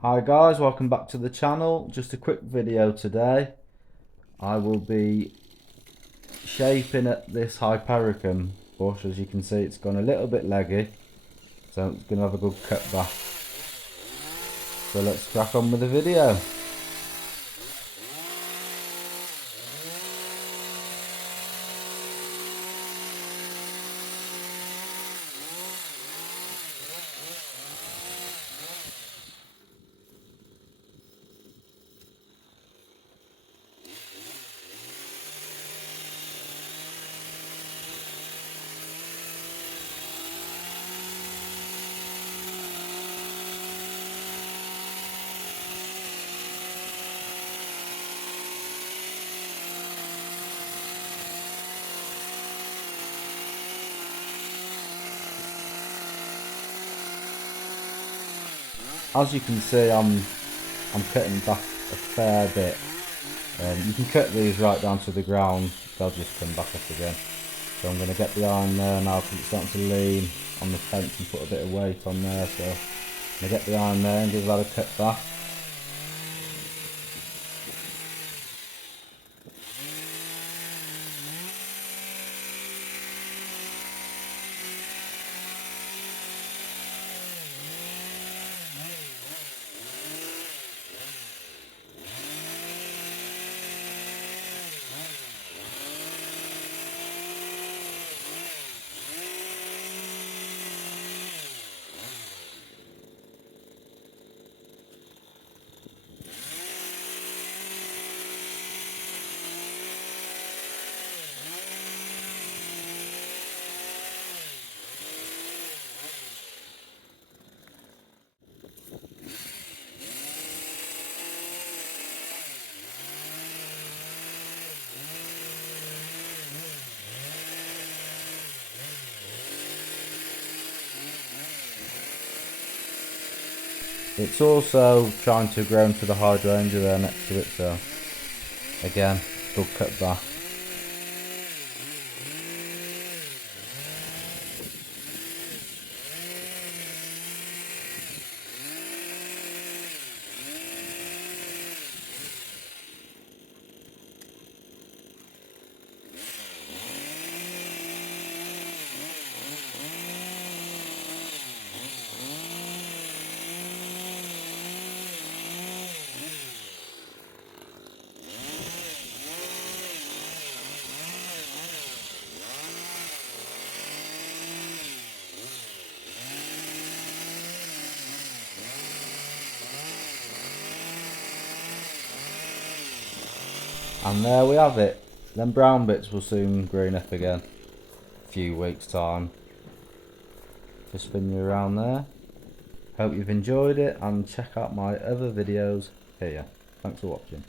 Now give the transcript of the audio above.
Hi guys, welcome back to the channel. Just a quick video today. I will be shaping at this Hypericum bush. As you can see, it's gone a little bit leggy, so it's going to have a good cut back. So let's crack on with the video. As you can see, I'm cutting back a fair bit. You can cut these right down to the ground, they'll just come back up again. So I'm going to get the iron there now because it's starting to lean on the fence and put a bit of weight on there. So I'm going to get the iron there and give that a cut back. It's also trying to grow into the hydrangea there next to it, so again, good cut back. And there we have it. Them brown bits will soon green up again. A few weeks time. Just spin you around there. Hope you've enjoyed it and check out my other videos here. Thanks for watching.